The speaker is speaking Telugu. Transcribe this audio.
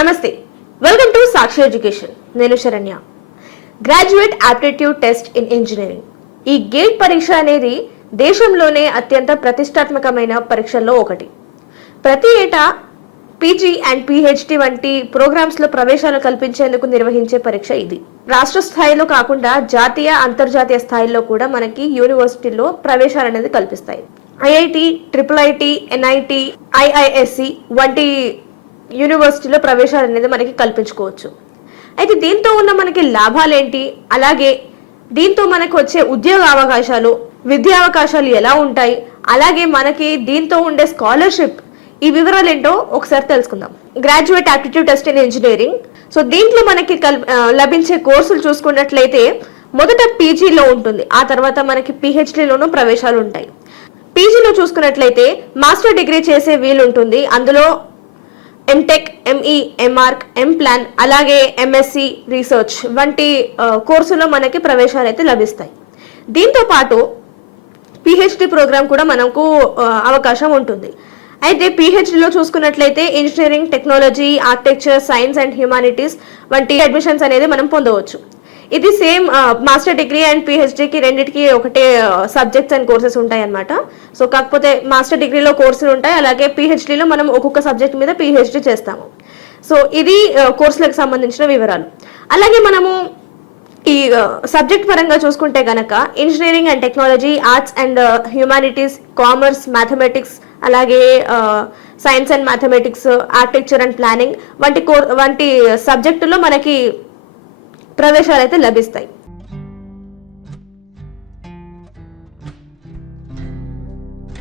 నమస్తే, వెల్కమ్ టు సాక్షి ఎడ్యుకేషన్. నేను Saranya. Graduate aptitude test in engineering, ఈ గేట్ పరీక్ష అనేది దేశంలోనే అత్యంత ప్రతిష్టాత్మకమైన పరీక్షల్లో ఒకటి. ప్రతి ఏటా పీజీ అండ్ పిహెచ్డి వంటి ప్రోగ్రామ్స్ లో ప్రవేశాలు కల్పించేందుకు నిర్వహించే పరీక్ష ఇది. రాష్ట్ర స్థాయిలో కాకుండా జాతీయ, అంతర్జాతీయ స్థాయిలో కూడా మనకి యూనివర్సిటీలో ప్రవేశాలు అనేది కల్పిస్తాయి. ఐఐటి, ఐఐటి, ఎన్ఐటి, ఐఐఎస్సి వంటి యూనివర్సిటీలో ప్రవేశాలు అనేది మనకి కల్పించుకోవచ్చు. అయితే దీంతో ఉన్న మనకి లాభాలు ఏంటి, అలాగే దీంతో మనకు వచ్చే ఉద్యోగ అవకాశాలు, విద్యా అవకాశాలు ఎలా ఉంటాయి, అలాగే మనకి దీంతో ఉండే స్కాలర్షిప్, ఈ వివరాలు ఏంటో ఒకసారి తెలుసుకుందాం. Graduate aptitude test in engineering. So దీంట్లో మనకి లభించే కోర్సులు చూసుకున్నట్లయితే మొదట పీజీలో ఉంటుంది, ఆ తర్వాత మనకి పిహెచ్డిలోనూ ప్రవేశాలు ఉంటాయి. పీజీలో చూసుకున్నట్లయితే మాస్టర్ డిగ్రీ చేసే వీలు ఉంటుంది. అందులో ఎంటెక్, ఎంఈ, ఎంఆర్క్, ఎంప్లాన్, అలాగే ఎంఎస్సి రీసెర్చ్ వంటి కోర్సులో మనకి ప్రవేశాలు అయితే లభిస్తాయి. దీంతో పాటు పిహెచ్డి ప్రోగ్రామ్ కూడా మనకు అవకాశం ఉంటుంది. అయితే పిహెచ్డిలో చూసుకున్నట్లయితే engineering, technology, architecture, science and humanities వంటి అడ్మిషన్స్ అనేది మనం పొందవచ్చు. ఇది సేమ్ మాస్టర్ డిగ్రీ అండ్ పిహెచ్డికి రెండింటికి ఒకటే సబ్జెక్ట్స్ అండ్ కోర్సెస్ ఉంటాయి అన్నమాట. సో కాకపోతే మాస్టర్ డిగ్రీలో కోర్సులు ఉంటాయి, అలాగే పిహెచ్డిలో మనం ఒక్కొక్క సబ్జెక్ట్ మీద పిహెచ్డి చేస్తాము. సో ఇది కోర్సులకు సంబంధించిన వివరాలు. అలాగే మనము ఈ సబ్జెక్ట్ పరంగా చూసుకుంటే గనక engineering and technology, arts and humanities, commerce, mathematics, అలాగే science and mathematics, architecture and planning వంటి సబ్జెక్టులో మనకి ప్రవేశాలు అయితే లభిస్తాయి.